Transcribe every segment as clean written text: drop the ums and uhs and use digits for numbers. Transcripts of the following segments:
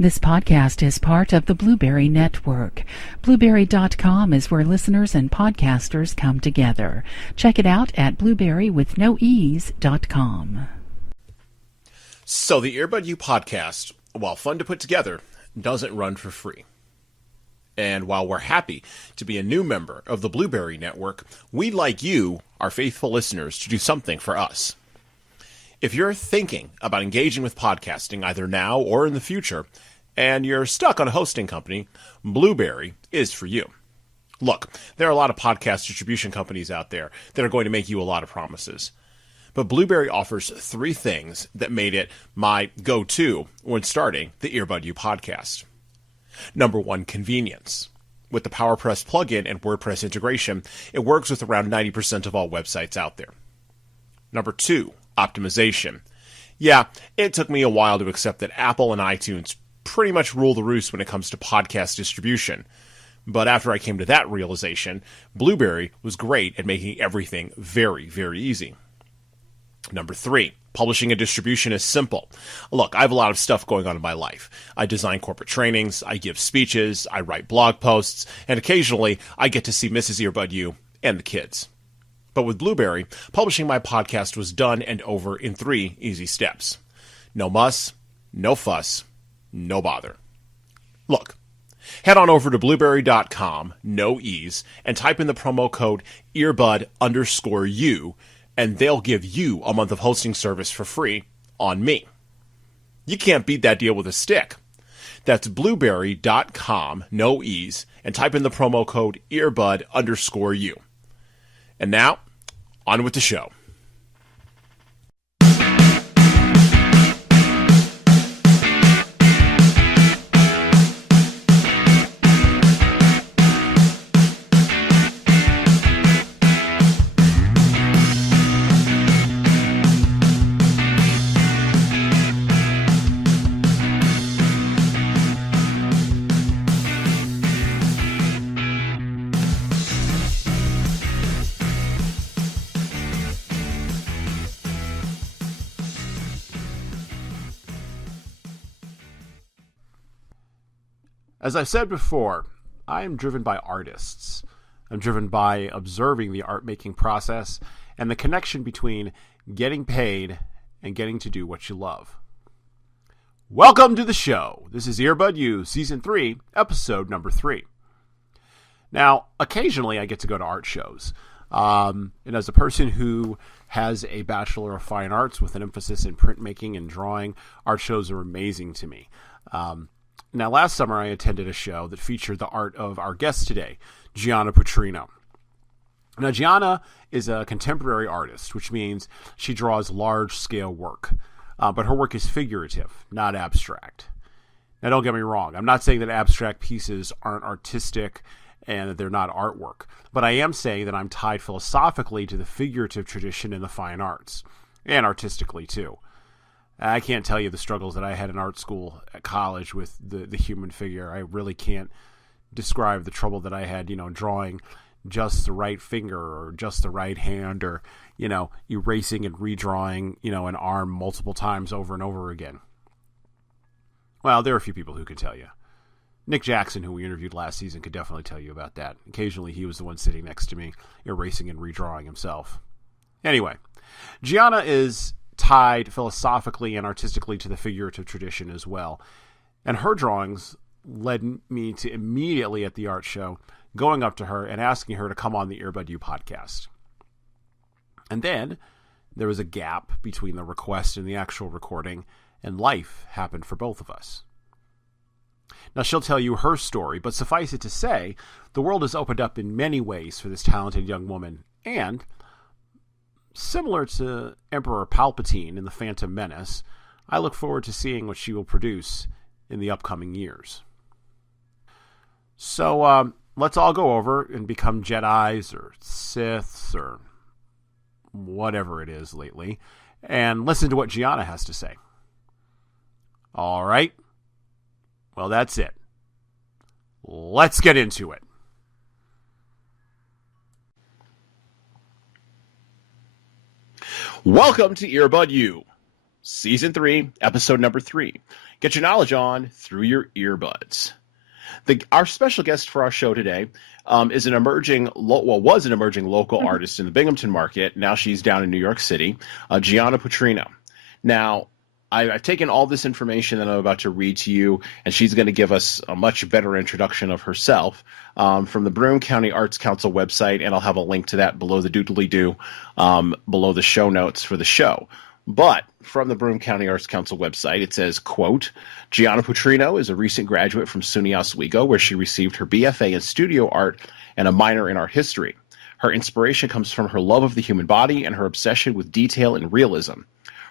This podcast is part of the Blueberry Network. Blueberry.com is where listeners and podcasters come together. Check it out at blueberrywithnoease.com. So the Earbud U podcast, while fun to put together, doesn't run for free. And while we're happy to be a new member of the Blueberry Network, we'd like you, our faithful listeners, to do something for us. If you're thinking about engaging with podcasting either now or in the future, and you're stuck on a hosting company, Blueberry is for you. Look, there are a lot of podcast distribution companies out there that are going to make you a lot of promises. But Blueberry offers three things that made it my go-to when starting the Earbud U podcast. Number one, convenience. With the PowerPress plugin and WordPress integration, it works with around 90% of all websites out there. Number two, optimization. Yeah, it took me a while to accept that Apple and iTunes pretty much rule the roost when it comes to podcast distribution. But after I came to that realization, Blueberry was great at making everything very, very easy. Number three, publishing and distribution is simple. Look, I have a lot of stuff going on in my life. I design corporate trainings, I give speeches, I write blog posts, and occasionally I get to see Mrs. Earbud U and the kids. But with Blueberry, publishing my podcast was done and over in 3 easy steps. No muss, no fuss, no bother. Look, head on over to blueberry.com, no ease, and type in the promo code earbud_u, and they'll give you a month of hosting service for free on me. You can't beat that deal with a stick. That's blueberry.com, no ease, and type in the promo code earbud_u. And now, on with the show. As I've said before, I am driven by artists. I'm driven by observing the art-making process and the connection between getting paid and getting to do what you love. Welcome to the show. This is Earbud U, Season 3, Episode number 3. Now, occasionally I get to go to art shows. And as a person who has a Bachelor of Fine Arts with an emphasis in printmaking and drawing, art shows are amazing to me. Now, last summer, I attended a show that featured the art of our guest today, Gianna Putrino. Now, Gianna is a contemporary artist, which means she draws large-scale work, but her work is figurative, not abstract. Now, don't get me wrong. I'm not saying that abstract pieces aren't artistic and that they're not artwork, but I am saying that I'm tied philosophically to the figurative tradition in the fine arts, and artistically, too. I can't tell you the struggles that I had in art school at college with the human figure. I really can't describe the trouble that I had, drawing just the right finger or just the right hand or, erasing and redrawing, an arm multiple times over and over again. Well, there are a few people who could tell you. Nick Jackson, who we interviewed last season, could definitely tell you about that. Occasionally he was the one sitting next to me, erasing and redrawing himself. Anyway, Gianna is tied philosophically and artistically to the figurative tradition as well. And her drawings led me to immediately at the art show going up to her and asking her to come on the Earbud U podcast. And then there was a gap between the request and the actual recording, and life happened for both of us. Now, she'll tell you her story, but suffice it to say, the world has opened up in many ways for this talented young woman, and similar to Emperor Palpatine in The Phantom Menace, I look forward to seeing what she will produce in the upcoming years. So let's all go over and become Jedis or Siths or whatever it is lately, and listen to what Gianna has to say. All right. Well, that's it. Let's get into it. Welcome to Earbud U, Season 3, Episode number 3. Get your knowledge on through your earbuds. Our special guest for our show today was an emerging local artist in the Binghamton market. Now she's down in New York City, Gianna Putrino. Now, I've taken all this information that I'm about to read to you, and she's going to give us a much better introduction of herself from the Broome County Arts Council website, and I'll have a link to that below the doodly-doo, below the show notes for the show. But from the Broome County Arts Council website, it says, quote, Gianna Putrino is a recent graduate from SUNY Oswego, where she received her BFA in studio art and a minor in art history. Her inspiration comes from her love of the human body and her obsession with detail and realism.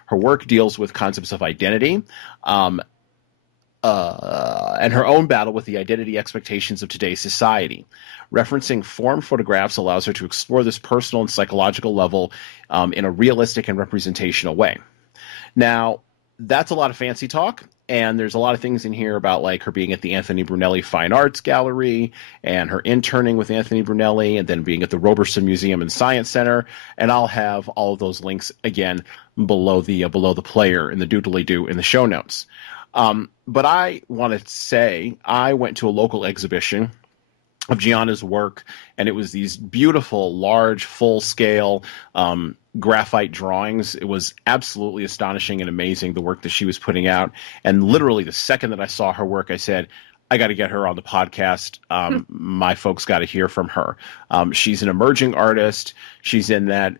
Her work deals with concepts of identity and her own battle with the identity expectations of today's society. Referencing form photographs allows her to explore this personal and psychological level in a realistic and representational way. Now, that's a lot of fancy talk, and there's a lot of things in here about like her being at the Anthony Brunelli Fine Arts Gallery and her interning with Anthony Brunelli and then being at the Roberson Museum and Science Center. And I'll have all of those links again below the player in the doodly-doo in the show notes. But I want to say I went to a local exhibition of Gianna's work, and it was these beautiful, large, full-scale graphite drawings. It was absolutely astonishing and amazing, the work that she was putting out. And literally the second that I saw her work, I said, I got to get her on the podcast. My folks got to hear from her. She's an emerging artist. She's in that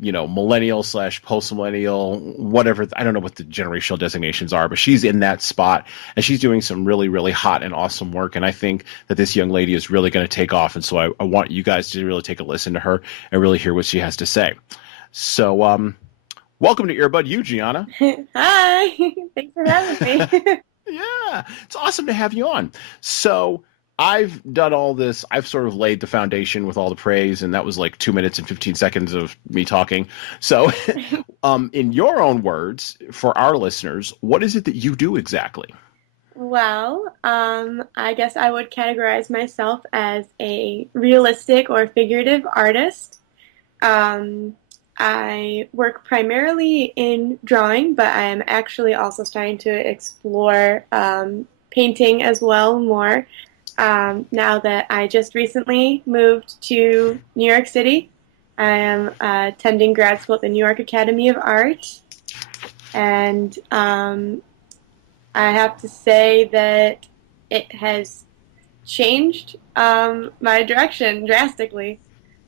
millennial / post-millennial, whatever. I don't know what the generational designations are, but she's in that spot, and she's doing some really, really hot and awesome work. And I think that this young lady is really going to take off. And so I want you guys to really take a listen to her and really hear what she has to say. So, welcome to Earbud U, Gianna. Hi, thanks for having me. Yeah, it's awesome to have you on. So I've done all this. I've sort of laid the foundation with all the praise, and that was like 2 minutes and 15 seconds of me talking. So in your own words, for our listeners, what is it that you do exactly? Well, I guess I would categorize myself as a realistic or figurative artist. I work primarily in drawing, but I am actually also starting to explore painting as well more. Now that I just recently moved to New York City, I am attending grad school at the New York Academy of Art, and I have to say that it has changed my direction drastically.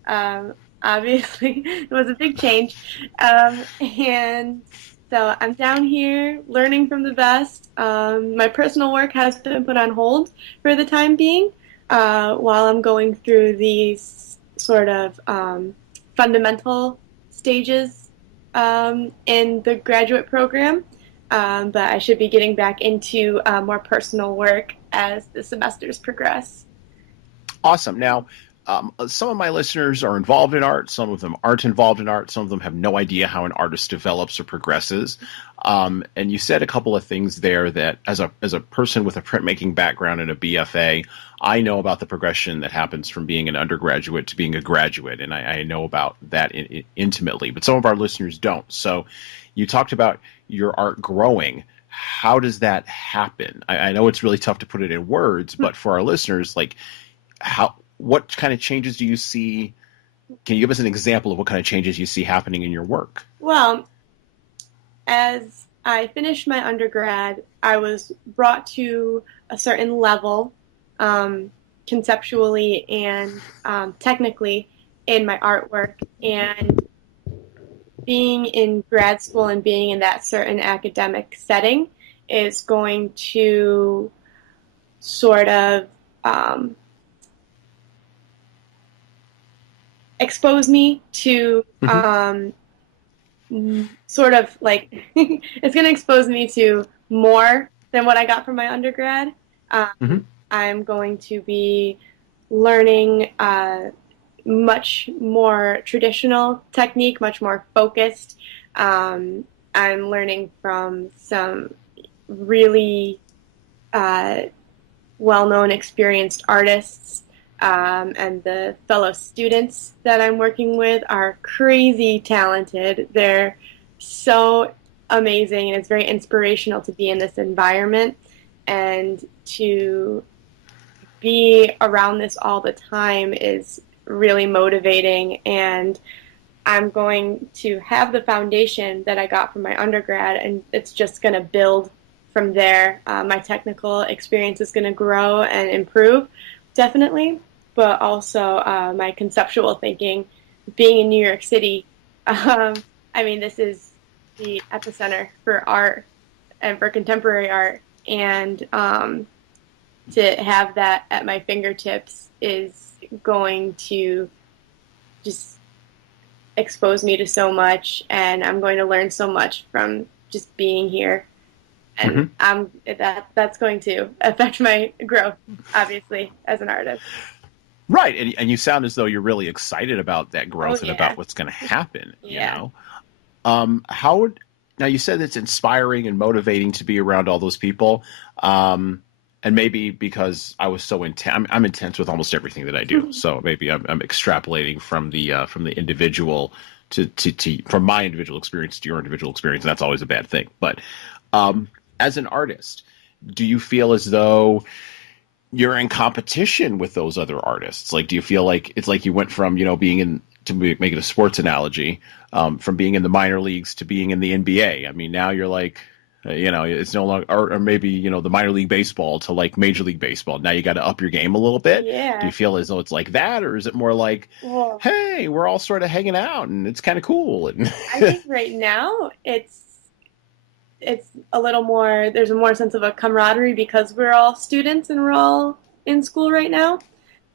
Obviously, it was a big change, and so I'm down here learning from the best. My personal work has been put on hold for the time being while I'm going through these sort of fundamental stages in the graduate program. But I should be getting back into more personal work as the semesters progress. Awesome. Now, some of my listeners are involved in art. Some of them aren't involved in art. Some of them have no idea how an artist develops or progresses. And you said a couple of things there that as a person with a printmaking background and a BFA, I know about the progression that happens from being an undergraduate to being a graduate. And I know about that intimately, but some of our listeners don't. So you talked about your art growing. How does that happen? I know it's really tough to put it in words, but for our listeners, like what kind of changes do you see? Can you give us an example of what kind of changes you see happening in your work? Well, as I finished my undergrad, I was brought to a certain level conceptually and technically in my artwork. And being in grad school and being in that certain academic setting is going to sort of expose me to sort of like it's going to expose me to more than what I got from my undergrad. I'm going to be learning much more traditional technique, much more focused. I'm learning from some really well-known, experienced artists. And the fellow students that I'm working with are crazy talented. They're so amazing, and it's very inspirational to be in this environment and to be around this all the time is really motivating. And I'm going to have the foundation that I got from my undergrad, and it's just going to build from there. My technical experience is going to grow and improve, definitely, but also my conceptual thinking. Being in New York City, I mean, this is the epicenter for art and for contemporary art, and to have that at my fingertips is going to just expose me to so much, and I'm going to learn so much from just being here. And that's going to affect my growth, obviously, as an artist. Right, and you sound as though you're really excited about that growth and yeah. about what's going to happen. Yeah. You know, now you said it's inspiring and motivating to be around all those people, and maybe because I was so intense, I'm intense with almost everything that I do. So maybe I'm extrapolating from the individual to from my individual experience to your individual experience, and that's always a bad thing. But as an artist, do you feel as though you're in competition with those other artists? Like, do you feel like it's like you went from, being in, to make it a sports analogy, from being in the minor leagues to being in the NBA? I mean, now you're like, it's no longer, or maybe, the minor league baseball to like Major League Baseball. Now you got to up your game a little bit. Yeah. Do you feel as though it's like that, or is it more like, hey, we're all sort of hanging out and it's kind of cool? And I think right now it's a little more, there's a more sense of a camaraderie because we're all students and we're all in school right now.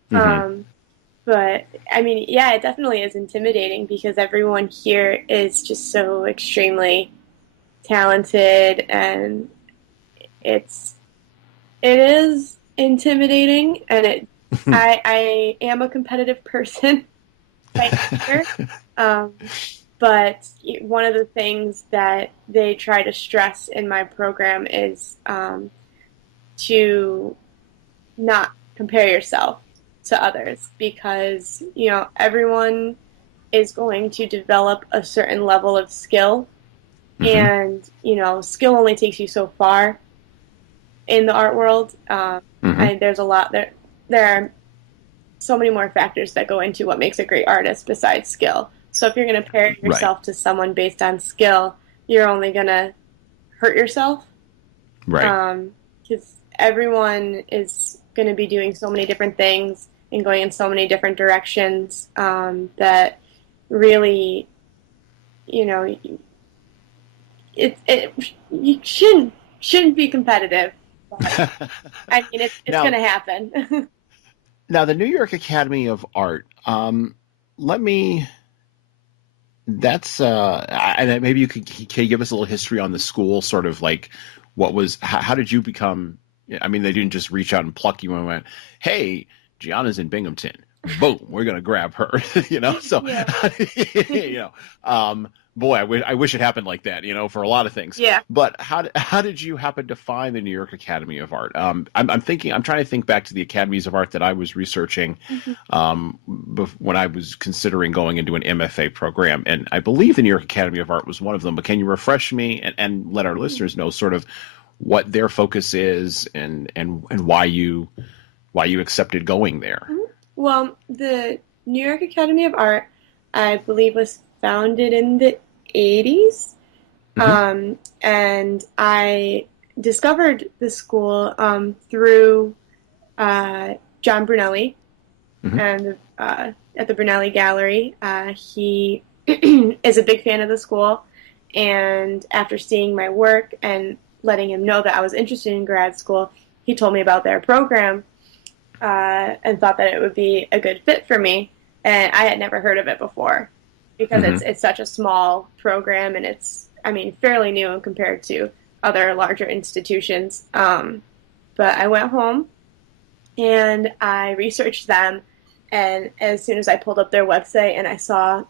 But I mean, yeah, it definitely is intimidating because everyone here is just so extremely talented, and it is intimidating, and I am a competitive person by nature. But one of the things that they try to stress in my program is to not compare yourself to others, because everyone is going to develop a certain level of skill, and skill only takes you so far in the art world. And there's a lot there are so many more factors that go into what makes a great artist besides skill. So if you're going to pair yourself to someone based on skill, you're only going to hurt yourself. Right. Because everyone is going to be doing so many different things and going in so many different directions, that really, you shouldn't be competitive. But, I mean, it's going to happen. Now, the New York Academy of Art. And maybe you can give us a little history on the school, sort of like how did you become? I mean, they didn't just reach out and pluck you and went, "Hey, Gianna's in Binghamton. Boom, we're gonna grab her." So boy, I wish it happened like that, for a lot of things. Yeah. But how did you happen to find the New York Academy of Art? I'm trying to think back to the academies of art that I was researching when I was considering going into an MFA program, and I believe the New York Academy of Art was one of them. But can you refresh me and let our listeners know sort of what their focus is and why you accepted going there? Well, the New York Academy of Art, I believe, was founded in the 80s. And I discovered the school through John Brunelli and at the Brunelli Gallery. He is a big fan of the school, and after seeing my work and letting him know that I was interested in grad school, he told me about their program and thought that it would be a good fit for me. And I had never heard of it before because it's such a small program, and it's, fairly new compared to other larger institutions. But I went home and I researched them, and as soon as I pulled up their website and I saw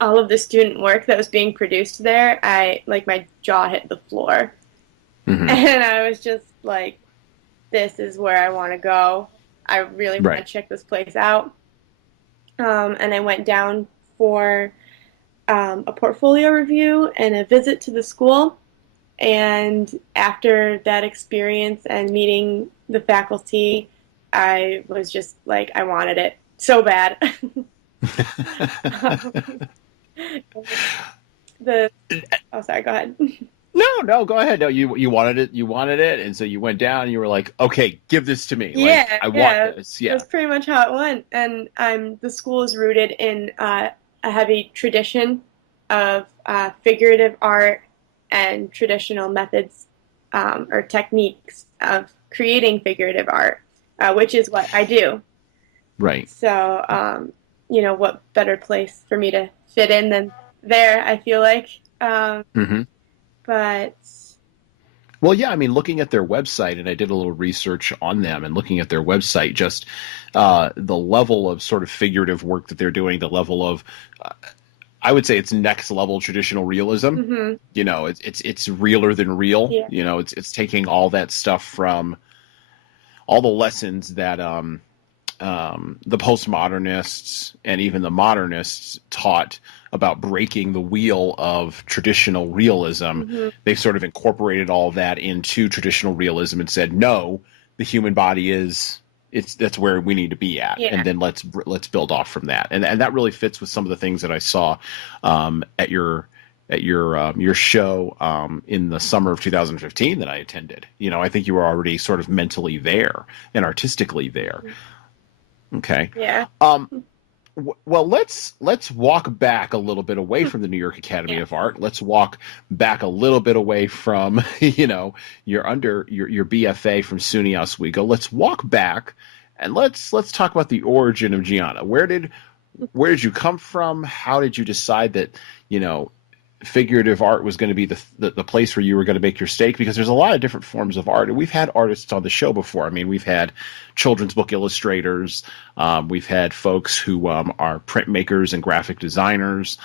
all of the student work that was being produced there, my jaw hit the floor. And I was just like, this is where I want to go. I really want to check this place out. And I went down for a portfolio review and a visit to the school. And after that experience and meeting the faculty, I was just like, I wanted it so bad. the Oh, sorry, go ahead. No, go ahead. No, you wanted it. You wanted it, and so you went down and you were like, okay, give this to me. Like, Yeah, I yeah, want this. Yeah. that's pretty much how it went. And the school is rooted in a heavy tradition of figurative art and traditional methods or techniques of creating figurative art, which is what I do. Right. So, what better place for me to fit in than there, I feel like. Mm-hmm. But Well, yeah, I mean, looking at their website, and I did a little research on them, and looking at their website, just the level of sort of figurative work that they're doing, the level of, I would say, it's next level traditional realism. mhm, You know, it's realer than real. yeah, You know, it's taking all that stuff from all the lessons that the postmodernists and even the modernists taught about breaking the wheel of traditional realism. mhm, They've sort of incorporated all that into traditional realism and said, no, the human body that's where we need to be at, yeah, and then let's build off from that. And that really fits with some of the things that I saw at your show in the summer of 2015 that I attended. You know, I think you were already sort of mentally there and artistically there. Okay. yeah, Well, let's walk back a little bit away from the New York Academy yeah. of Art. Let's walk back a little bit away from your BFA from SUNY Oswego. Let's walk back and let's talk about the origin of Gianna. Where did you come from? How did you decide that figurative art was going to be the place where you were going to make your stake? Because there's a lot of different forms of art, and we've had artists on the show before. I mean, we've had children's book illustrators, we've had folks who are printmakers and graphic designers.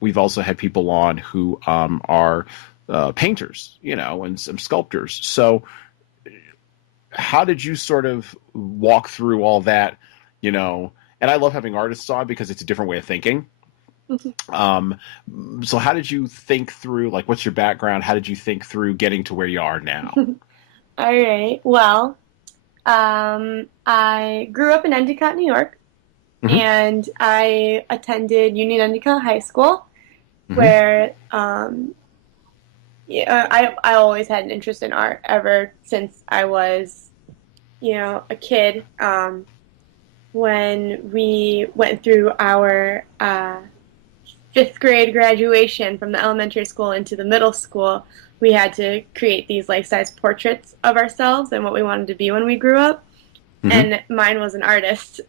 We've also had people on who are painters, and some sculptors. So how did you sort of walk through all that? And I love having artists on because it's a different way of thinking. So how did you think through, like, what's your background? How did you think through getting to where you are now? All right. Well, I grew up in Endicott, New York, Mm-hmm. and I attended Union Endicott High School, Mm-hmm. where I always had an interest in art ever since I was, a kid. When we went through our fifth grade graduation from the elementary school into the middle school, we had to create these life-size portraits of ourselves and what we wanted to be when we grew up. Mm-hmm. And mine was an artist.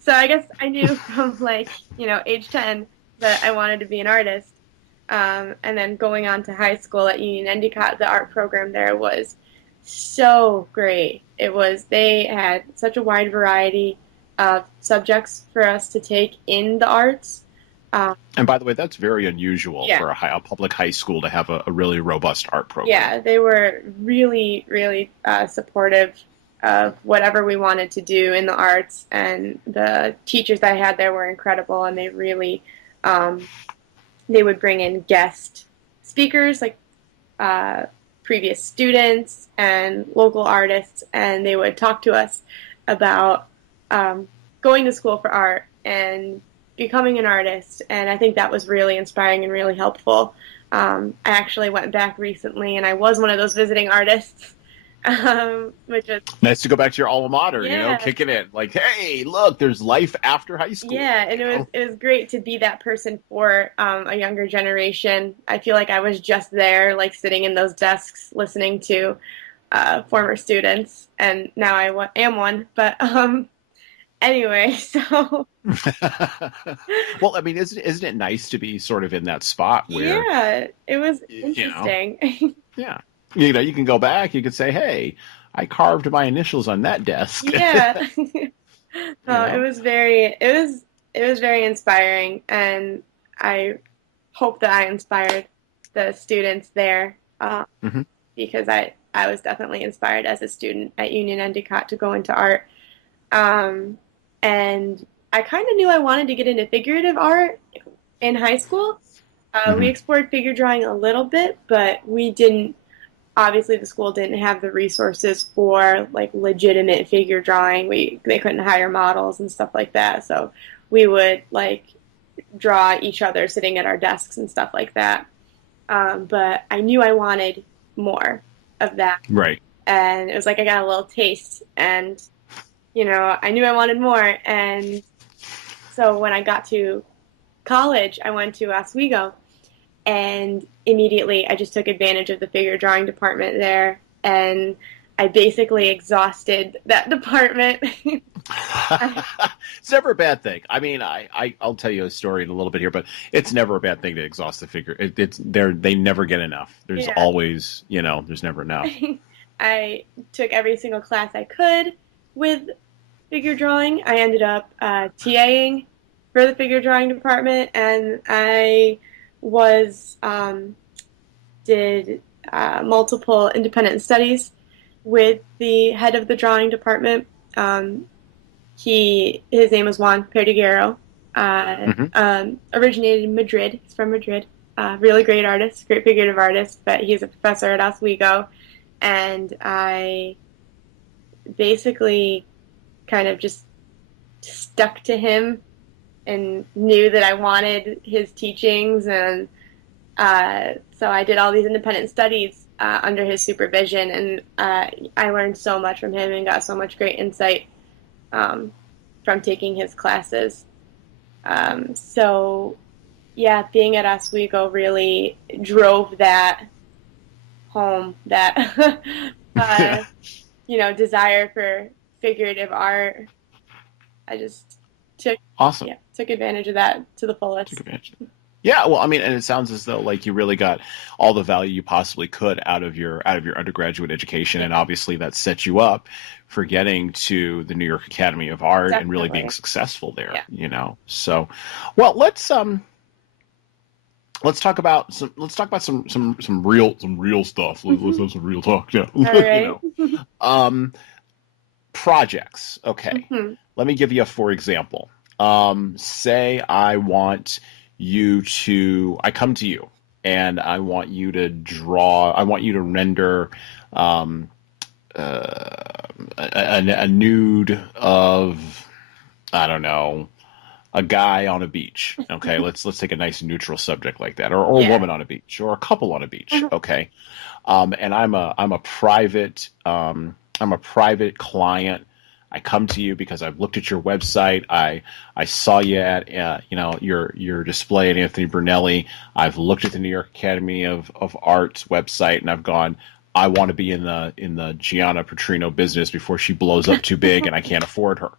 So I guess I knew from age 10 that I wanted to be an artist. And then going on to high school at Union Endicott, the art program there was so great. They had such a wide variety of subjects for us to take in the arts. And by the way, that's very unusual for a public high school to have a really robust art program. Yeah, they were really, really supportive of whatever we wanted to do in the arts, and the teachers that I had there were incredible, and they really, they would bring in guest speakers, like previous students and local artists, and they would talk to us about going to school for art and becoming an artist, and I think that was really inspiring and really helpful. I actually went back recently, and I was one of those visiting artists, which was nice to go back to your alma mater, yeah. Kicking it. Like, hey, look, there's life after high school. Yeah, and it was great to be that person for a younger generation. I feel like I was just there, like sitting in those desks, listening to former students, and now I am one. But anyway, so well, I mean, isn't it nice to be sort of in that spot where it was interesting. Yeah, you can go back, you could say, hey, I carved my initials on that desk. Yeah. It was very inspiring, and I hope that I inspired the students there because I was definitely inspired as a student at Union Endicott to go into art. And I kind of knew I wanted to get into figurative art In high school, we Mm-hmm. explored figure drawing a little bit, but we didn't. Obviously, the school didn't have the resources for like legitimate figure drawing. They couldn't hire models and stuff like that, so we would like draw each other sitting at our desks and stuff like that. But I knew I wanted more of that, Right. and it was like I got a little taste, and I knew I wanted more, and so when I got to college, I went to Oswego, and immediately I just took advantage of the figure drawing department there, and I basically exhausted that department. It's never a bad thing. I mean, I'll tell you a story in a little bit here, but it's never a bad thing to exhaust the figure. They never get enough. There's Yeah. always, there's never enough. I took every single class I could with figure drawing. I ended up TAing for the figure drawing department, and I was did multiple independent studies with the head of the drawing department. His name was Juan Perdiguero. Originated in Madrid. He's from Madrid. Really great artist, great figurative artist, but he's a professor at Oswego, and I basically kind of just stuck to him and knew that I wanted his teachings, and so I did all these independent studies under his supervision, and I learned so much from him and got so much great insight from taking his classes. So, yeah, being at Oswego really drove that home, that desire for figurative art. I just took Awesome. took advantage of that to the fullest. Took advantage. Yeah, well, I mean, and it sounds as though like you really got all the value you possibly could out of your undergraduate education, and obviously that set you up for getting to the New York Academy of Art and really being successful there. Yeah. So, well, let's talk about some real stuff. Let's have some real talk. Yeah. All right. Projects. Okay. Mm-hmm. Let me give you a for example. Say I come to you and I want you to render a nude of, I don't know, a guy on a beach. Okay, let's take a nice neutral subject like that, or a woman on a beach, or a couple on a beach. Okay, and I'm a private client. I come to you because I've looked at your website. I saw you at your display at Anthony Brunelli. I've looked at the New York Academy of Art's website, and I've gone, I want to be in the Gianna Putrino business before she blows up too big and I can't afford her.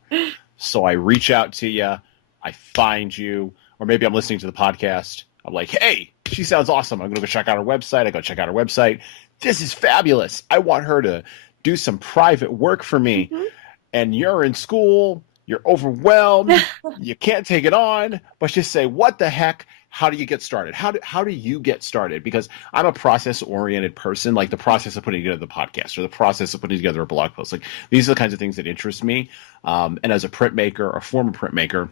So I reach out to you, I find you, or maybe I'm listening to the podcast. I'm like, hey, she sounds awesome. I'm going to go check out her website. I go check out her website. This is fabulous. I want her to do some private work for me. Mm-hmm. And you're in school, you're overwhelmed, you can't take it on, but just say, what the heck? How do you get started? How do you get started? Because I'm a process-oriented person, like the process of putting together the podcast or the process of putting together a blog post. Like these are the kinds of things that interest me. And as a printmaker, a former printmaker,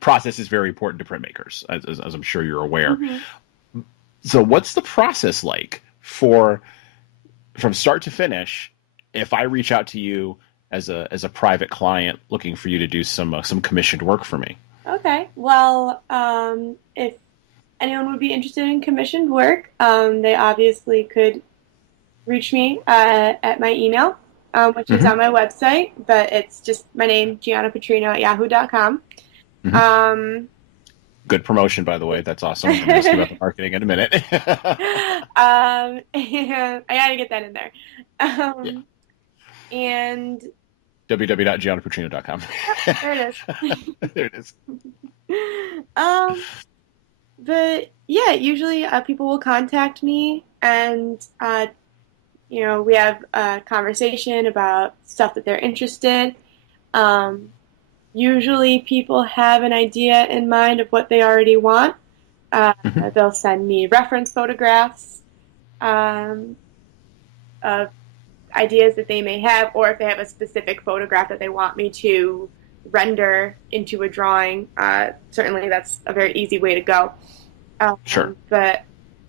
process is very important to printmakers, as I'm sure you're aware. Mm-hmm. So what's the process like from start to finish if I reach out to you as a private client looking for you to do some commissioned work for me? Okay. Well, if anyone would be interested in commissioned work, they obviously could reach me at my email, which is on my website, but it's just my name, Gianna Putrino at yahoo.com. Mm-hmm. Good promotion, by the way. That's awesome. I'm going to ask you about the marketing in a minute. And I got to get that in there. And www.giannaputrino.com. There it is. There it is. But yeah, usually people will contact me, and we have a conversation about stuff that they're interested. Usually, people have an idea in mind of what they already want. They'll send me reference photographs of ideas that they may have, or if they have a specific photograph that they want me to render into a drawing, certainly that's a very easy way to go. Sure. But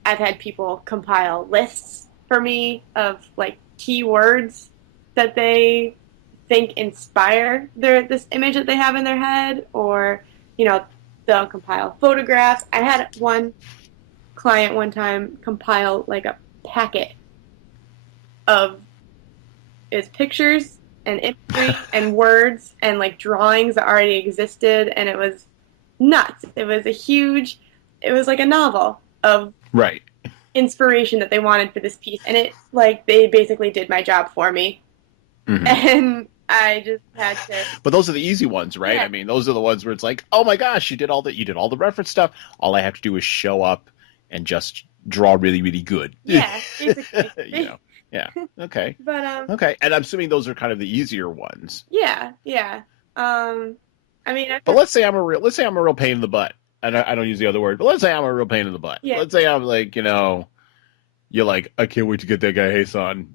I've had people compile lists for me of like keywords that they think inspire this image that they have in their head, or they'll compile photographs. I had one client one time compile like a packet of his pictures and imagery and words and like drawings that already existed, and it was nuts. It was like a novel of Right. inspiration that they wanted for this piece, and it like they basically did my job for me. Mm-hmm. And I just had to. But those are the easy ones, right? Yeah. I mean, those are the ones where it's like, oh my gosh, you did all the reference stuff. All I have to do is show up and just draw really, really good. Yeah, basically. Yeah. Okay. But okay, and I'm assuming those are kind of the easier ones. Yeah. I mean, but let's say I'm a real pain in the butt. I don't use the other word, but let's say I'm a real pain in the butt. Yeah. Let's say I'm like, you're like, I can't wait to get that guy Jesan.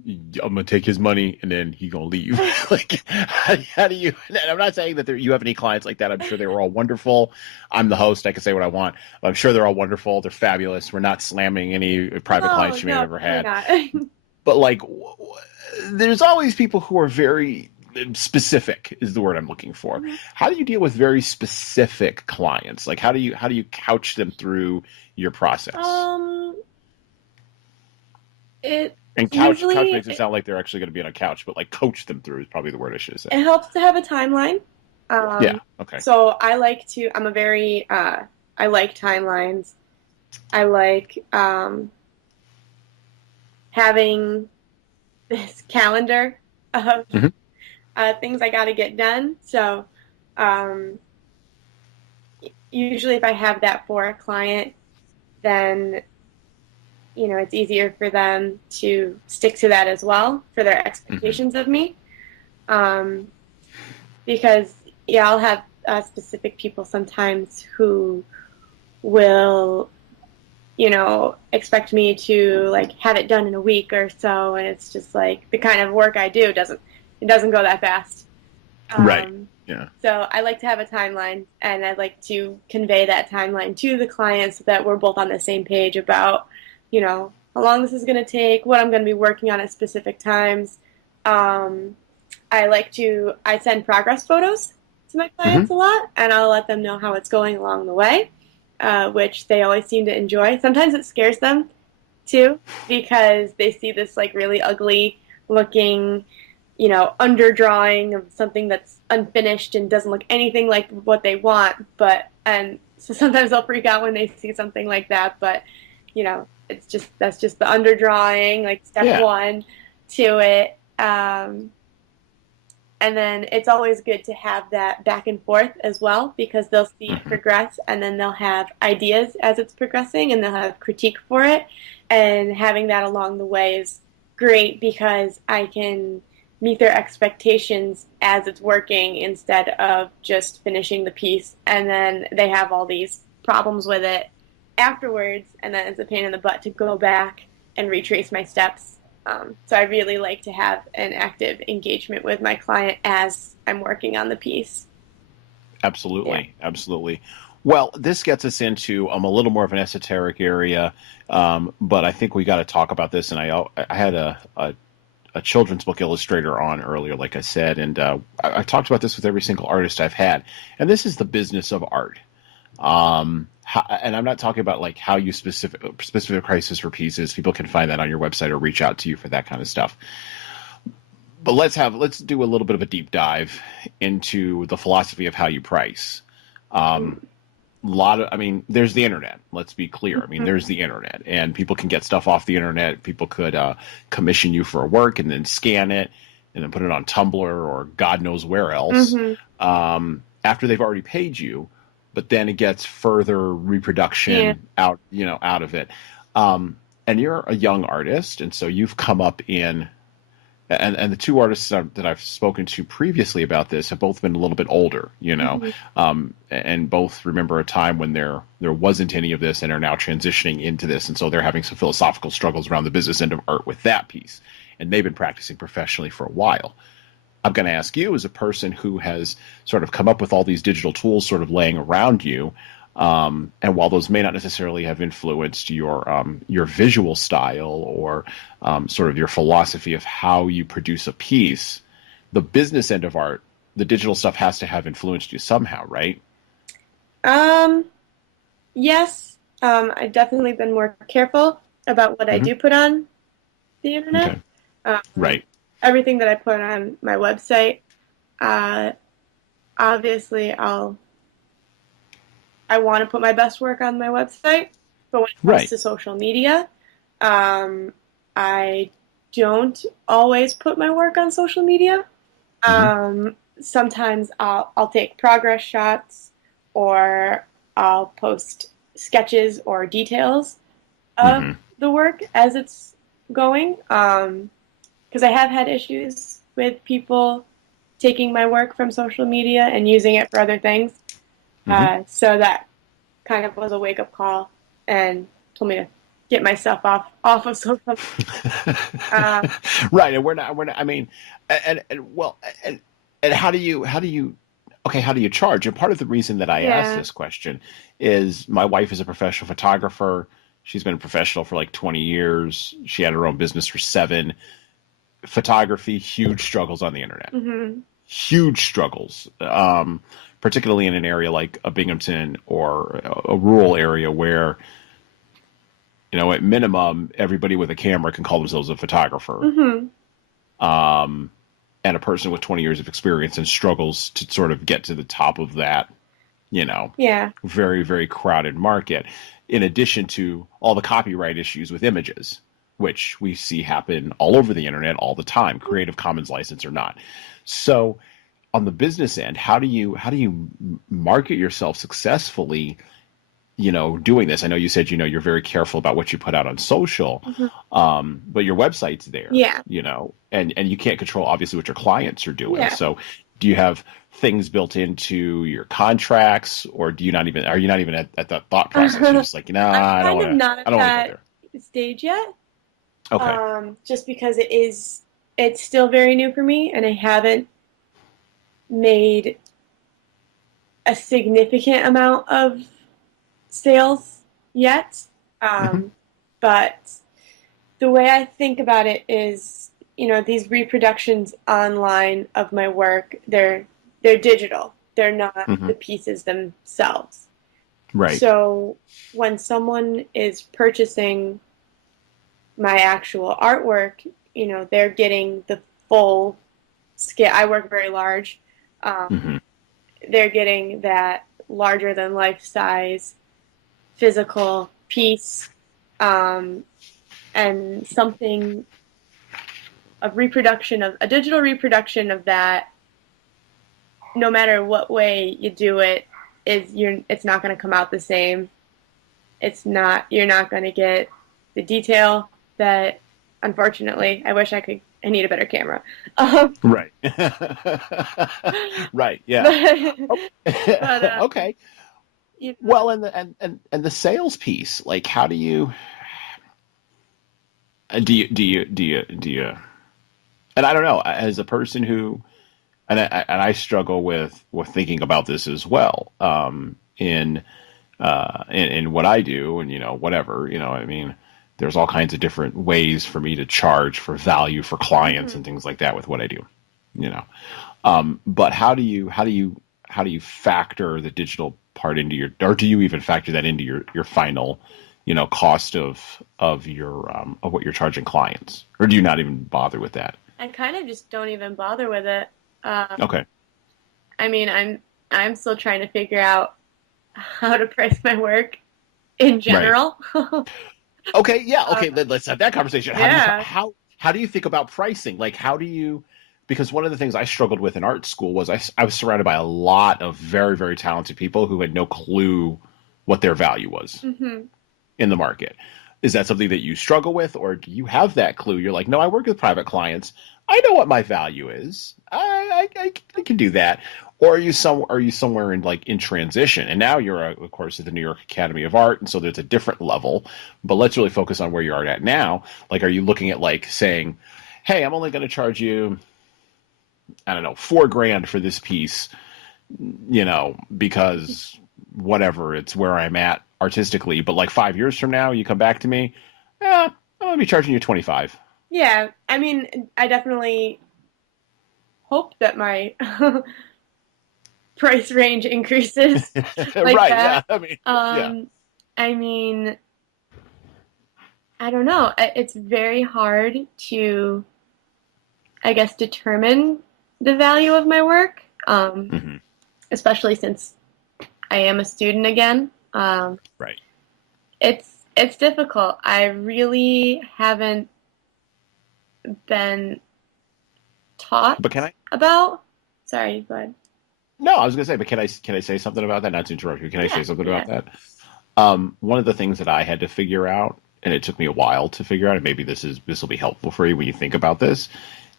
I'm gonna take his money and then he gonna leave. Like, how do you? And I'm not saying that you have any clients like that. I'm sure they were all wonderful. I'm the host. I can say what I want. But I'm sure they're all wonderful. They're fabulous. We're not slamming any private clients you may have ever had. Not. But like, there's always people who are very specific. Is the word I'm looking for. Mm-hmm. How do you deal with very specific clients? Like, how do you couch them through your process? Couch makes it sound like they're actually going to be on a couch, but like coach them through is probably the word I should have said. It helps to have a timeline. Yeah. Okay. So I like timelines. I like having this calendar of things I got to get done. So usually if I have that for a client, then it's easier for them to stick to that as well for their expectations of me. Because, I'll have specific people sometimes who will, expect me to, like, have it done in a week or so, and it's just, like, the kind of work I do doesn't go that fast. Right, yeah. So I like to have a timeline, and I'd like to convey that timeline to the client so that we're both on the same page about how long this is going to take, what I'm going to be working on at specific times. I send progress photos to my clients a lot, and I'll let them know how it's going along the way, which they always seem to enjoy. Sometimes it scares them, too, because they see this, like, really ugly looking, underdrawing of something that's unfinished and doesn't look anything like what they want. And so sometimes they'll freak out when they see something like that, but, that's just the underdrawing, like step one to it. And then it's always good to have that back and forth as well, because they'll see it progress, and then they'll have ideas as it's progressing, and they'll have critique for it. And having that along the way is great because I can meet their expectations as it's working instead of just finishing the piece, and then they have all these problems with it afterwards, and then it's a pain in the butt to go back and retrace my steps. So I really like to have an active engagement with my client as I'm working on the piece. Absolutely. Well, this gets us into a little more of an esoteric area, but I think we got to talk about this. And I had a children's book illustrator on earlier, like I said, and I talked about this with every single artist I've had, and this is the business of art. And I'm not talking about like how you specific prices for pieces. People can find that on your website or reach out to you for that kind of stuff. But let's do a little bit of a deep dive into the philosophy of how you price. There's the internet. Let's be clear. There's the internet, and people can get stuff off the internet. People could commission you for a work and then scan it and then put it on Tumblr or God knows where else after they've already paid you. But then it gets further reproduction out of it. And you're a young artist, and so you've come up in, and the two artists that I've spoken to previously about this have both been a little bit older, and both remember a time when there wasn't any of this and are now transitioning into this. And so they're having some philosophical struggles around the business end of art with that piece. And they've been practicing professionally for a while. I'm going to ask you, as a person who has sort of come up with all these digital tools sort of laying around you, and while those may not necessarily have influenced your visual style or sort of your philosophy of how you produce a piece, the business end of art, the digital stuff has to have influenced you somehow, right? Yes. I've definitely been more careful about what I do put on the internet. Okay. Right. Everything that I put on my website, obviously I want to put my best work on my website, but when it comes to social media, I don't always put my work on social media. Sometimes I'll take progress shots, or I'll post sketches or details of the work as it's going. Because I have had issues with people taking my work from social media and using it for other things. So that kind of was a wake-up call and told me to get myself off of social media. Right, and we're not. I mean, and how do you charge? And part of the reason that I asked this question is my wife is a professional photographer. She's been a professional for like 20 years. She had her own business for 7. Photography, huge struggles on the internet. Huge struggles, particularly in an area like a Binghamton or a rural area where, at minimum, everybody with a camera can call themselves a photographer. And a person with 20 years of experience and struggles to sort of get to the top of that, very, very crowded market, in addition to all the copyright issues with images, which we see happen all over the internet all the time, Creative Commons license or not. So on the business end, how do you market yourself successfully, doing this? I know you said, you're very careful about what you put out on social, but your website's there, and you can't control obviously what your clients are doing. So do you have things built into your contracts, or are you not even at that thought process? You're just like, I don't want to go there. Stage yet. Okay. Just because it's still very new for me, and I haven't made a significant amount of sales yet. But the way I think about it is, these reproductions online of my work, they're digital. They're not the pieces themselves. Right. So when someone is purchasing my actual artwork, they're getting the full scale. I work very large. They're getting that larger than life size physical piece, and something of a digital reproduction of that, no matter what way you do it, it's not going to come out the same. You're not going to get the detail that, unfortunately, I need a better camera. Right. Right. Yeah. Okay. Well, and the sales piece, like, how do you, and I don't know, as a person who, and I struggle with thinking about this as well, in what I do, and whatever, I mean, there's all kinds of different ways for me to charge for value for clients and things like that with what I do, but how do you factor the digital part into or do you even factor that into your final, cost of what you're charging clients, or do you not even bother with that? I kind of just don't even bother with it. Okay. I mean, I'm still trying to figure out how to price my work in general. Right. Okay. Yeah. Okay. Let's have that conversation. How do you think about pricing? Like, because one of the things I struggled with in art school was I was surrounded by a lot of very, very talented people who had no clue what their value was in the market. Is that something that you struggle with, or do you have that clue? You're like, no, I work with private clients. I know what my value is. I can do that. Or are you somewhere in transition? And now you're, of course, at the New York Academy of Art, and so there's a different level. But let's really focus on where you are at now. Like, are you looking at saying, hey, I'm only going to charge you I don't know, $4,000 for this piece, because whatever, it's where I'm at artistically. But like 5 years from now, you come back to me, I'm gonna be charging you 25. Yeah, I mean, I definitely hope that my price range increases like Right? that. Yeah. I mean, yeah. I mean, I don't know. It's very hard to, I guess, determine the value of my work, Hmm. especially since I am a student again. Right. It's difficult. I really haven't been taught But can I? about. Sorry, go ahead. No, I was gonna say, but can I say something about that? Not to interrupt you. Can I say Yeah, something yeah. about that? One of the things that I had to figure out, and it took me a while to figure out, and maybe this will be helpful for you when you think about this,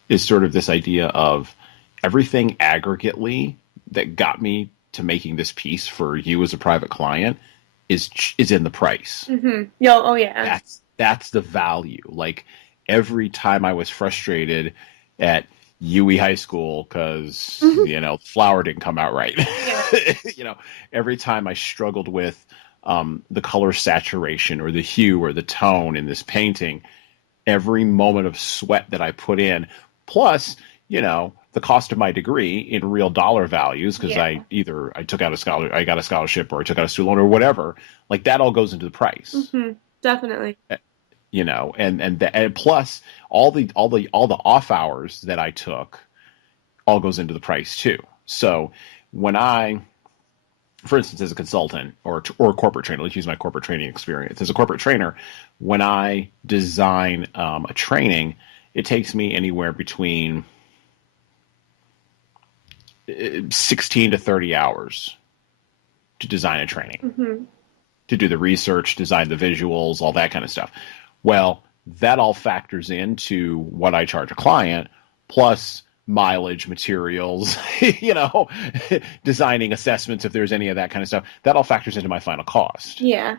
is sort of this idea of everything aggregately that got me to making this piece for you as a private client is in the price. Mm-hmm. Yo, oh yeah. That's the value. Like every time I was frustrated at UE High School because the flower didn't come out right. Yeah. Every time I struggled with the color saturation or the hue or the tone in this painting, every moment of sweat that I put in, plus the cost of my degree in real dollar values, because Yeah. I got a scholarship, or I took out a student loan or whatever, like that all goes into the price. Mm-hmm. Definitely. And plus all the off hours that I took all goes into the price too. So when for instance, as a consultant or a corporate trainer, let's use my corporate training experience. As a corporate trainer, when I design a training, it takes me anywhere between 16 to 30 hours to design a training, Mm-hmm. to do the research, design the visuals, all that kind of stuff. Well, that all factors into what I charge a client, plus mileage, materials, designing assessments, if there's any of that kind of stuff. That all factors into my final cost. Yeah.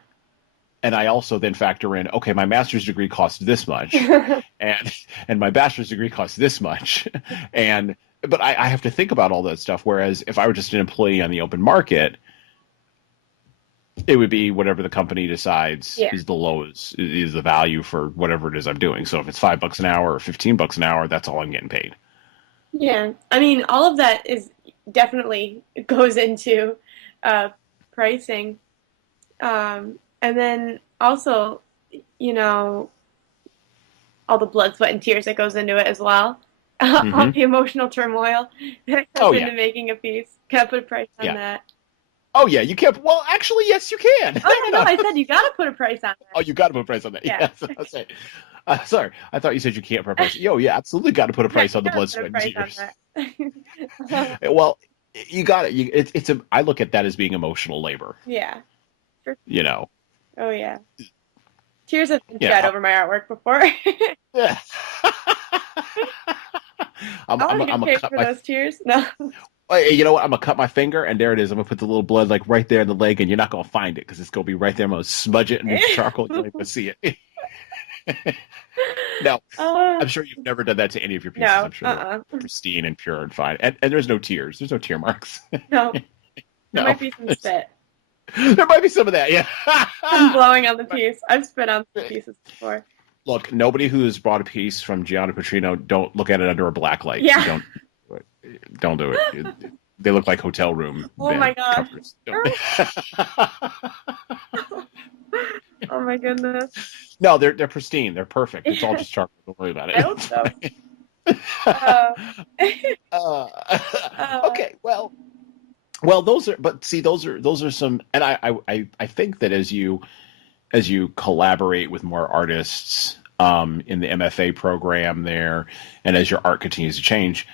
And I also then factor in, okay, my master's degree costs this much, and my bachelor's degree costs this much, but I have to think about all that stuff. Whereas if I were just an employee on the open market, it would be whatever the company decides is the value for whatever it is I'm doing. So if it's $5 an hour or $15 an hour, that's all I'm getting paid. Yeah. I mean, all of that is definitely goes into pricing. And then also, all the blood, sweat, and tears that goes into it as well. All the emotional turmoil that goes into making a piece. Can I put a price on that? Oh, yeah, you can't. Well, actually, yes, you can. Oh, no, I said you got to put a price on that. Oh, you got to put a price on that. Yeah. Yes, sorry, I thought you said you can't put a price. Yeah, absolutely got to put a price on the blood, sweat, and tears. Well, you got it. I look at that as being emotional labor. Yeah. Oh, yeah. Tears have been shed over my artwork before. Yeah. I'm get paid for those tears. No. You know what? I'm gonna cut my finger, and there it is. I'm gonna put the little blood like right there in the leg, and you're not gonna find it because it's gonna be right there. I'm gonna smudge it and charcoal. You're not gonna see it. Now, I'm sure you've never done that to any of your pieces. No, I'm sure they're pristine and pure and fine. And there's no tears. There's no tear marks. No. There might be some spit. There might be some of that, yeah. I'm blowing on the piece. I've spit on some pieces before. Look, nobody who's brought a piece from Gianna Putrino, don't look at it under a black light. Yeah. Don't do it. They look like hotel room. Oh my gosh. Oh my goodness. No, they're pristine. They're perfect. It's all just charcoal. Don't worry about it. I hope so. Okay, well, those are some, and I think that as you collaborate with more artists in the MFA program there, and as your art continues to change,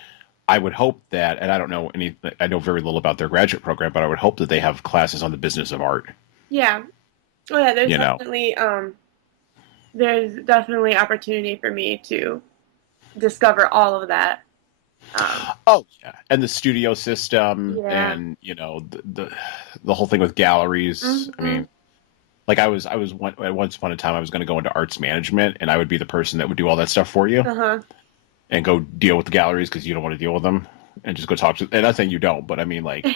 I would hope that, and I know very little about their graduate program, but I would hope that they have classes on the business of art. Yeah. Oh yeah, there's definitely opportunity for me to discover all of that. Oh yeah, and the studio system, and the whole thing with galleries. Mm-hmm. I mean, like at once upon a time I was going to go into arts management, and I would be the person that would do all that stuff for you. Uh-huh. and go deal with the galleries because you don't want to deal with them, and just go talk to. And not saying you don't, but I mean like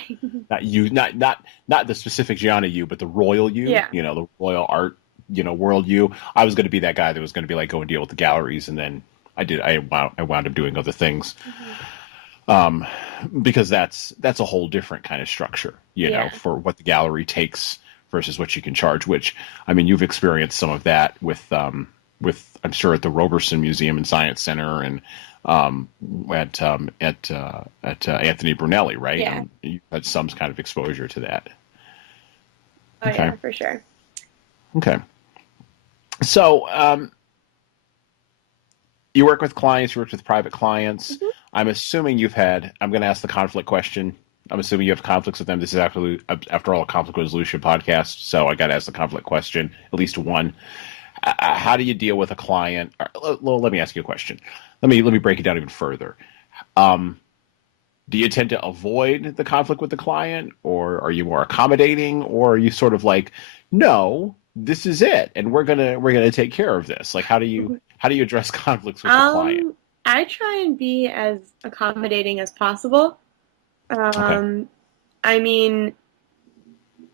not you, not the specific Gianna you, but the royal you. Yeah. You know, the royal art, world you. I was going to be that guy that was going to be like go and deal with the galleries, and then I wound up doing other things. Because that's a whole different kind of structure, for what the gallery takes versus what you can charge. Which, I mean, you've experienced some of that with I'm sure at the Roberson Museum and Science Center and at Anthony Brunelli, right? Yeah. You had some kind of exposure to that. Oh okay. Yeah, for sure. Okay. So you work with clients, you work with private clients. Mm-hmm. I'm assuming I'm going to ask the conflict question. I'm assuming you have conflicts with them. This is after all a conflict resolution podcast, so I got to ask the conflict question, at least one. How do you deal with a client? Let me ask you a question. Let me break it down even further. Do you tend to avoid the conflict with the client, or are you more accommodating, or are you sort of like, no, this is it, and we're gonna take care of this? Like, how do you address conflicts with the client? I try and be as accommodating as possible. Okay. I mean,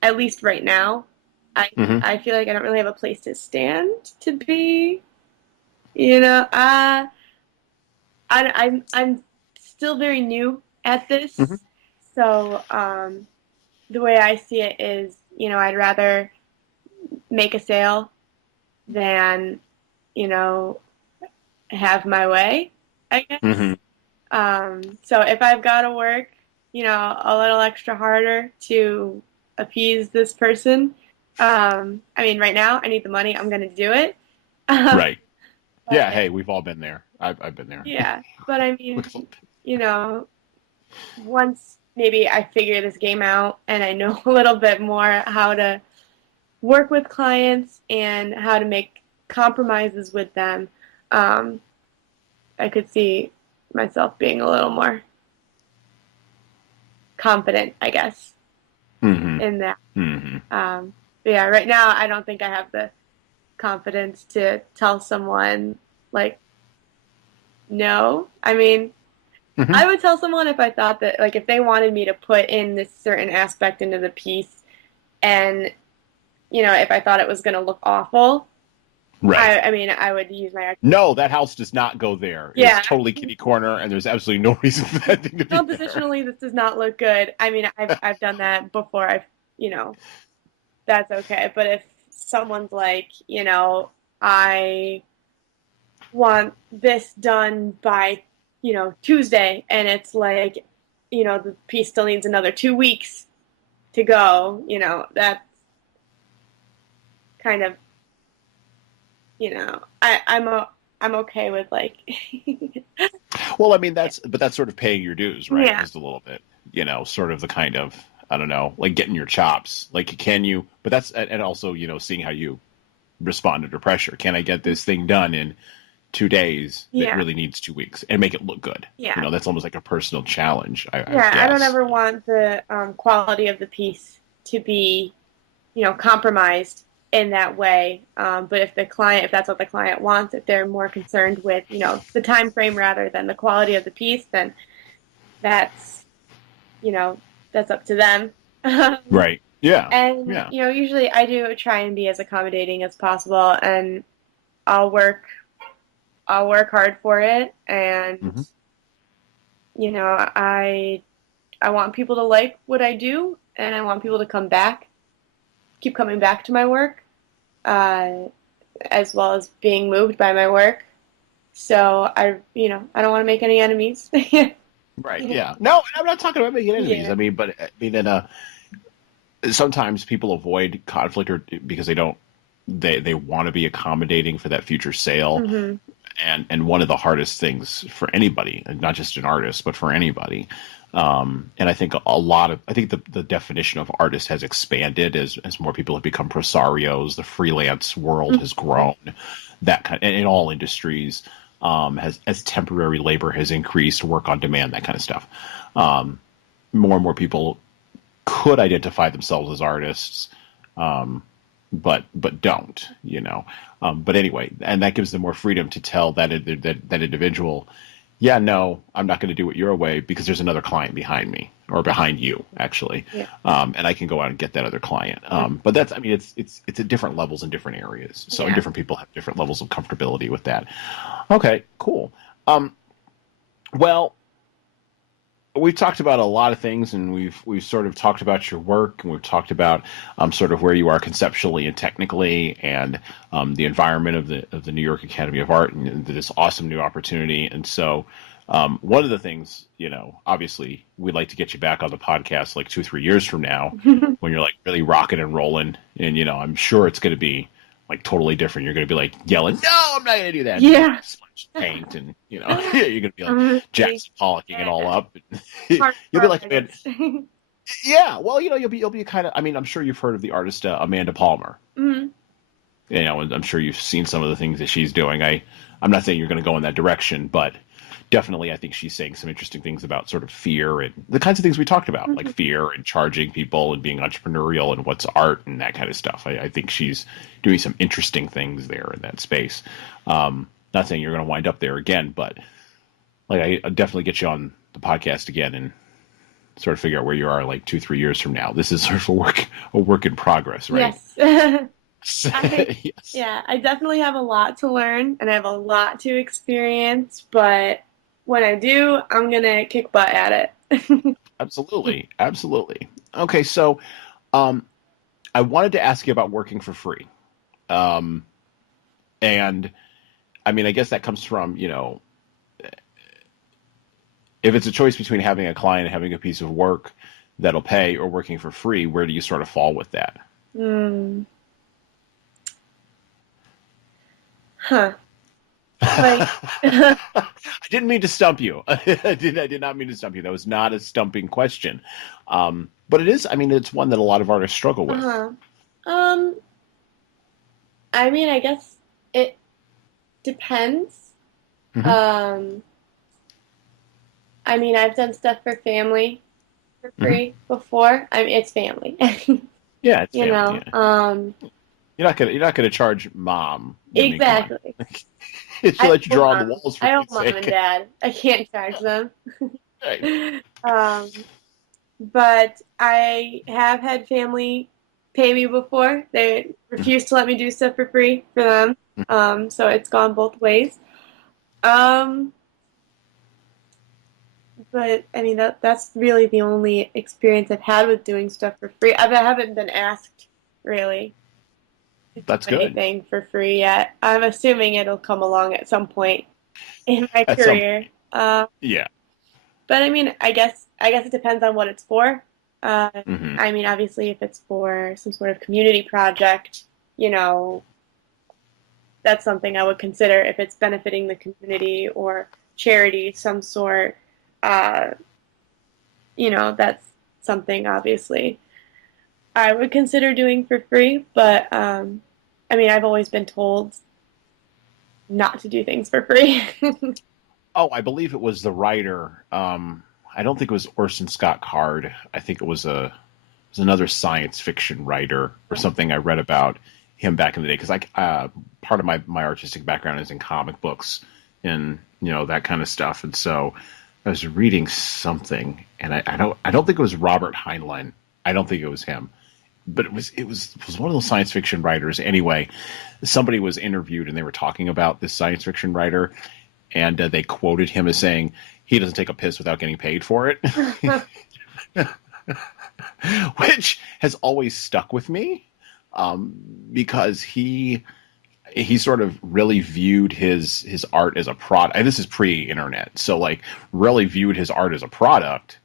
at least right now, I feel like I don't really have a place to stand to be. I'm still very new at this, so the way I see it is, I'd rather make a sale than, have my way, I guess. So if I've got to work, a little extra harder to appease this person, I mean, right now I need the money. I'm going to do it. Right. Yeah. Hey, we've all been there. I've been there. Yeah. But I mean, once maybe I figure this game out and I know a little bit more how to work with clients and how to make compromises with them, I could see myself being a little more confident, I guess, in that. But yeah, right now I don't think I have the confidence to tell someone, like, no. I mean, I would tell someone if I thought that, like, if they wanted me to put in this certain aspect into the piece and, if I thought it was going to look awful, right. I mean, I would use my... No, that house does not go there. Yeah. It's totally kitty corner, and there's absolutely no reason for that thing to be compositionally, this does not look good. I mean, I've done that before. That's okay. But if someone's like, I want this done by, Tuesday, and it's like, the piece still needs another 2 weeks to go, that's kind of, I'm okay with, like... Well, I mean, that's sort of paying your dues, right? Yeah. Just a little bit, sort of the kind of, I don't know, like getting your chops. Like, can you, but that's, and also, seeing how you respond under pressure. Can I get this thing done in 2 days that really needs 2 weeks and make it look good? Yeah. That's almost like a personal challenge. I don't ever want the quality of the piece to be, compromised in that way. But if that's what the client wants, if they're more concerned with, the time frame rather than the quality of the piece, then that's, that's up to them. Right. Yeah. And, usually I do try and be as accommodating as possible, and I'll work hard for it. And, I want people to like what I do, and I want people to keep coming back to my work, as well as being moved by my work. So I don't want to make any enemies. Right. Yeah. No, I'm not talking about making enemies. Yeah. I mean, sometimes people avoid conflict because they want to be accommodating for that future sale. And one of the hardest things for anybody, not just an artist, but for anybody. And I think the definition of artist has expanded as more people have become presarios. The freelance world has grown, that kind, in all industries, as temporary labor has increased, work on demand, that kind of stuff. More and more people could identify themselves as artists, but don't, But anyway, and that gives them more freedom to tell that individual, yeah, no, I'm not going to do it your way because there's another client behind me or behind you actually, Yeah. and I can go out and get that other client. But that's, I mean, it's at different levels in different areas. So Yeah. different people have different levels of comfortability with that. Okay, cool. Well, we've talked about a lot of things, and we've sort of talked about your work, and we've talked about sort of where you are conceptually and technically, and the environment of the New York Academy of Art, and this awesome new opportunity. And so, one of the things, obviously, we'd like to get you back on the podcast like 2-3 years from now, when you're like really rocking and rolling, and I'm sure it's going to be like totally different. You're going to be like yelling, "No, I'm not going to do that!" Yeah. Splash paint, and you're going to be like Jackson Pollocking it all up. Hard You'll be like, man, artists. yeah. Well, you'll be kind of. I mean, I'm sure you've heard of the artist Amanda Palmer. Mhm. And I'm sure you've seen some of the things that she's doing. I'm not saying you're going to go in that direction, but definitely, I think she's saying some interesting things about sort of fear and the kinds of things we talked about, like fear and charging people and being entrepreneurial and what's art and that kind of stuff. I think she's doing some interesting things there in that space. Not saying you're going to wind up there again, but like I definitely get you on the podcast again and sort of figure out where you are like 2-3 years from now. This is sort of a work in progress, right? Yes. Yes. Yeah, I definitely have a lot to learn and I have a lot to experience, but when I do, I'm gonna kick butt at it. Absolutely. Absolutely. Okay, so I wanted to ask you about working for free. And I mean, I guess that comes from, if it's a choice between having a client and having a piece of work that'll pay or working for free, where do you sort of fall with that? Huh. Like, I didn't mean to stump you. I did not mean to stump you. That was not a stumping question. But it is, I mean, it's one that a lot of artists struggle with. I mean, I guess it depends. Mhm. I mean, I've done stuff for family for free before. I mean, it's family. Yeah, it's You family. know, Yeah. You're not gonna charge mom. I mean, come on. exactly. She'll let you draw on the walls for I owe Pete's mom and sake. dad. I can't charge them. Right. But I have had family pay me before. They refuse to let me do stuff for free for them. So it's gone both ways. Um, but I mean that's really the only experience I've had with doing stuff for free. I haven't been asked really to That's do good. anything for free yet. I'm assuming it'll come along at some point in my At some career. Yeah. But I mean, I guess it depends on what it's for. Hmm. I mean, obviously, if it's for some sort of community project, that's something I would consider if it's benefiting the community or charity, some sort. Uh, that's something obviously I would consider doing for free. But I mean, I've always been told not to do things for free. Oh, I believe it was the writer. I don't think it was Orson Scott Card. I think it was another science fiction writer or something I read about him back in the day. Because part of my artistic background is in comic books and that kind of stuff. And so I was reading something, and I don't think it was Robert Heinlein. I don't think it was him, but it was one of those science fiction writers. Anyway, somebody was interviewed, and they were talking about this science fiction writer, and they quoted him as saying he doesn't take a piss without getting paid for it, which has always stuck with me because he sort of really viewed his art as a product. And this is pre-internet, so like really viewed his art as a product,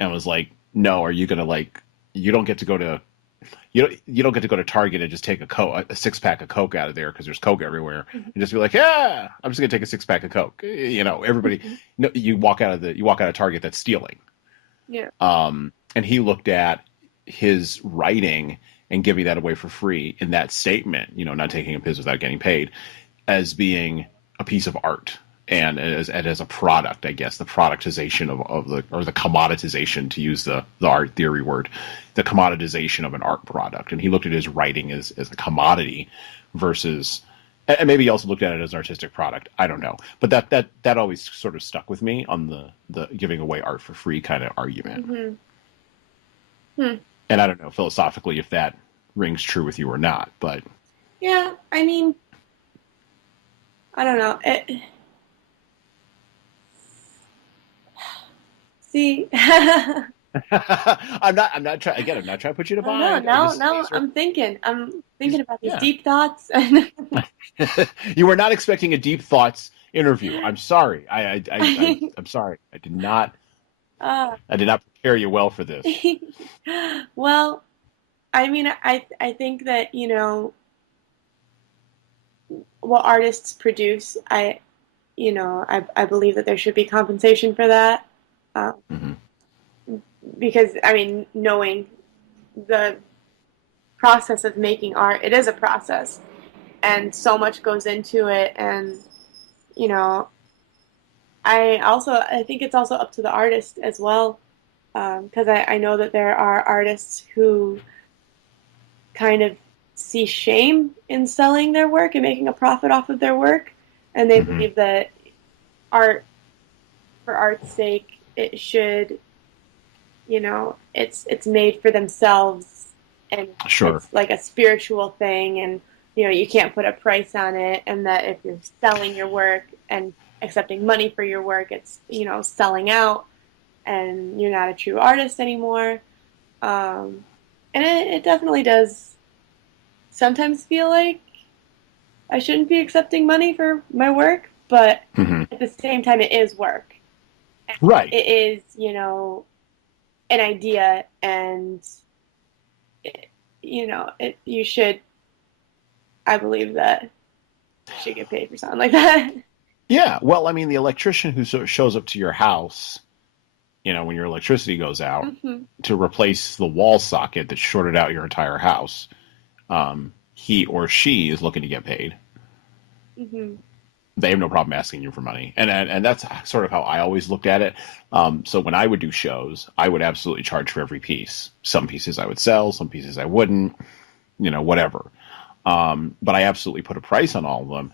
and was like, "No, are you gonna like? You don't get to go to you don't get to go to Target and just take a 6-pack of Coke out of there because there's Coke everywhere, and just be like, yeah, I'm just gonna take a 6-pack of Coke. Everybody, no, you walk out of Target, that's stealing. Yeah. And he looked at his writing and giving that away for free in that statement, not taking a piss without getting paid, as being a piece of art and as a product, I guess, the productization or the commoditization, to use the art theory word, the commoditization of an art product. And he looked at his writing as a commodity versus And maybe he also looked at it as an artistic product. I don't know. But that always sort of stuck with me on the giving away art for free kind of argument. Mm-hmm. And I don't know philosophically if that rings true with you or not, but yeah, I mean, I don't know. See, I'm not trying to put you to no, bind. no, I'm thinking about these deep thoughts. You were not expecting a deep thoughts interview. I'm sorry. I'm sorry. I did not prepare you well for this. Well, I mean, I think that, what artists produce, I believe that there should be compensation for that. Mm-hmm. Because, I mean, knowing the process of making art, it is a process, and so much goes into it, and, I think it's also up to the artist as well, because I know that there are artists who kind of see shame in selling their work and making a profit off of their work, and they believe that art, for art's sake, it should, it's made for themselves, and it's like a spiritual thing, and you can't put a price on it, and that if you're selling your work and accepting money for your work, it's selling out, and you're not a true artist anymore. And it definitely does sometimes feel like I shouldn't be accepting money for my work, but at the same time, it is work. And right. It is, an idea, and, you should, I believe that you should get paid for something like that. Yeah. Well, I mean, the electrician who shows up to your house, when your electricity goes out to replace the wall socket that shorted out your entire house, he or she is looking to get paid. They have no problem asking you for money, and that's sort of how I always looked at it. So when I would do shows, I would absolutely charge for every piece. Some pieces I would sell, some pieces I wouldn't, whatever. But I absolutely put a price on all of them.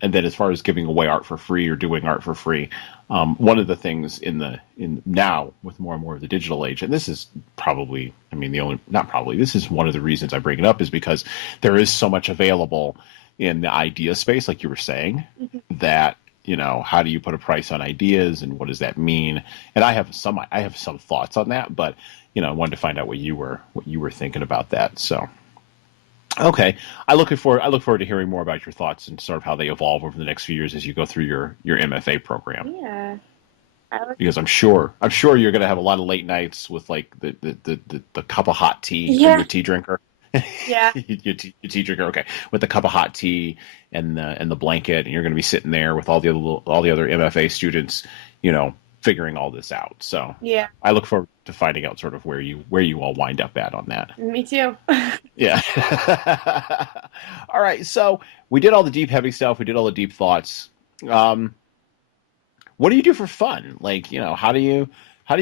And then as far as giving away art for free or doing art for free, one of the things in now with more and more of the digital age, and this is probably, this is one of the reasons I bring it up, is because there is so much available in the idea space, like you were saying, that, how do you put a price on ideas, and what does that mean? And I have some thoughts on that, but, I wanted to find out what you were thinking about that. So, okay. I look forward to hearing more about your thoughts and sort of how they evolve over the next few years as you go through your MFA program. Yeah. Because I'm sure you're going to have a lot of late nights with like the cup of hot tea. Yeah. Are you a tea drinker? Yeah. you tea drinker, okay? With the cup of hot tea and the blanket, and you're going to be sitting there with all the other MFA students, figuring all this out. So yeah, I look forward to finding out sort of where you all wind up at on that. Me too. Yeah. All right. So we did all the deep, heavy stuff. We did all the deep thoughts. What do you do for fun? Like, how do you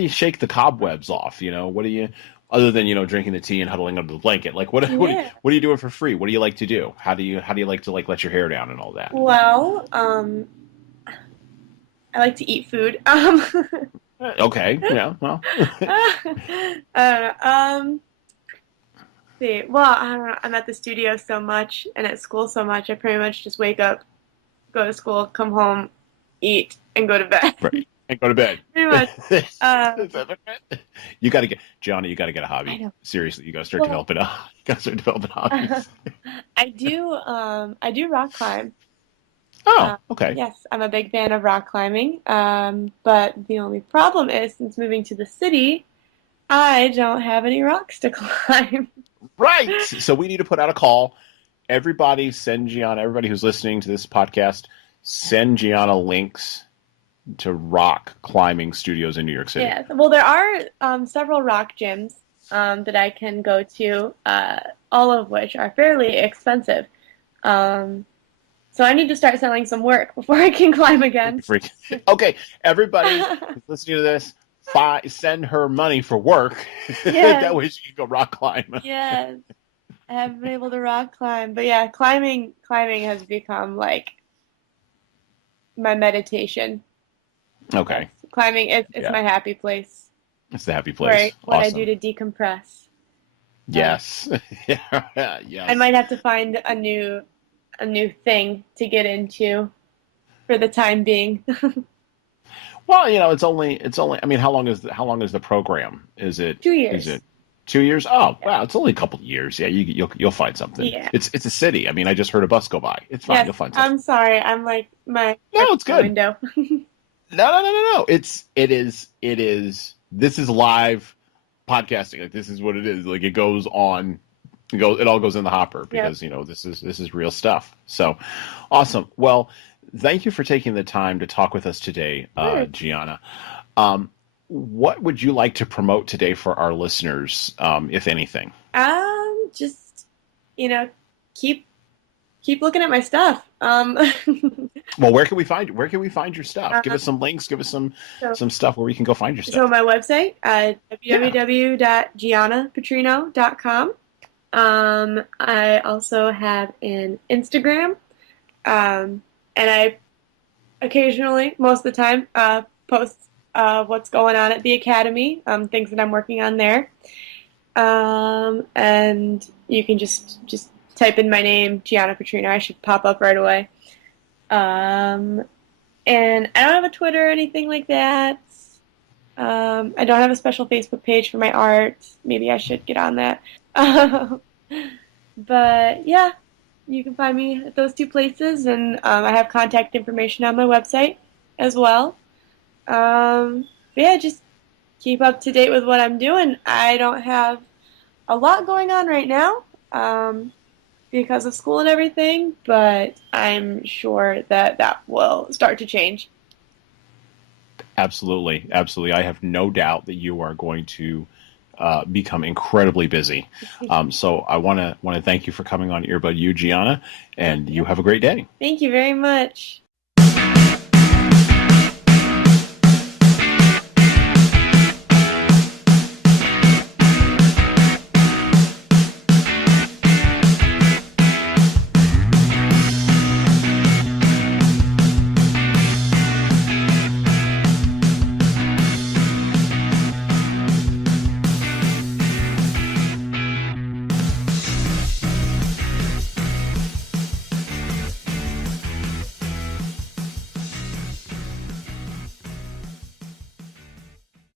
shake the cobwebs off? What do you, other than, drinking the tea and huddling under the blanket? Like, what are you doing for free? What do you like to do? How do you like to let your hair down and all that? Well, I like to eat food. Okay. Yeah. Well. I don't know. See, well, I don't know. I'm at the studio so much and at school so much. I pretty much just wake up, go to school, come home, eat, and go to bed. Right. And go to bed. Pretty much. You got to get a hobby. I know. Seriously, you got to start developing hobbies. I do rock climb. Oh, okay. Yes, I'm a big fan of rock climbing. But the only problem is, since moving to the city, I don't have any rocks to climb. Right. So we need to put out a call. Everybody send Gianna, everybody who's listening to this podcast, send Gianna links to rock climbing studios in New York City. Yes. Well, there are several rock gyms that I can go to, all of which are fairly expensive. So I need to start selling some work before I can climb again. Okay, everybody who's listening to this, send her money for work. Yes. That way she can go rock climb. Yes. haven't been able to rock climb. But yeah, climbing has become like my meditation. Okay. Climbing, it's my happy place. It's the happy place. What I do to decompress. Yes. Yes. I might have to find a new thing to get into for the time being. Well, it's only. I mean, how long is the program? Is it 2 years? Is it 2 years? Oh, wow, it's only a couple of years. Yeah, you'll find something. Yeah. It's a city. I mean, I just heard a bus go by. It's fine. Yes, You'll find something. I'm sorry. I'm like my No, it's good. window. No. It is. This is live podcasting. Like, this is what it is. Like, it goes on. It all goes in the hopper because this is real stuff. So awesome. Well, thank you for taking the time to talk with us today, Gianna. What would you like to promote today for our listeners, if anything? Just keep looking at my stuff. Well, where can we find your stuff? Give us some links. Give us some stuff where we can go find your stuff. So my website, www.giannaputrino.com. I also have an Instagram, and I occasionally, most of the time, post what's going on at the Academy, things that I'm working on there. And you can just type in my name, Gianna Putrino. I should pop up right away. And I don't have a Twitter or anything like that. I don't have a special Facebook page for my art. Maybe I should get on that. But yeah, you can find me at those two places, and I have contact information on my website as well. But yeah, just keep up to date with what I'm doing. I don't have a lot going on right now because of school and everything, but I'm sure that will start to change. Absolutely. I have no doubt that you are going to become incredibly busy. So I want to thank you for coming on Earbud U, Gianna, and you have a great day. Thank you very much.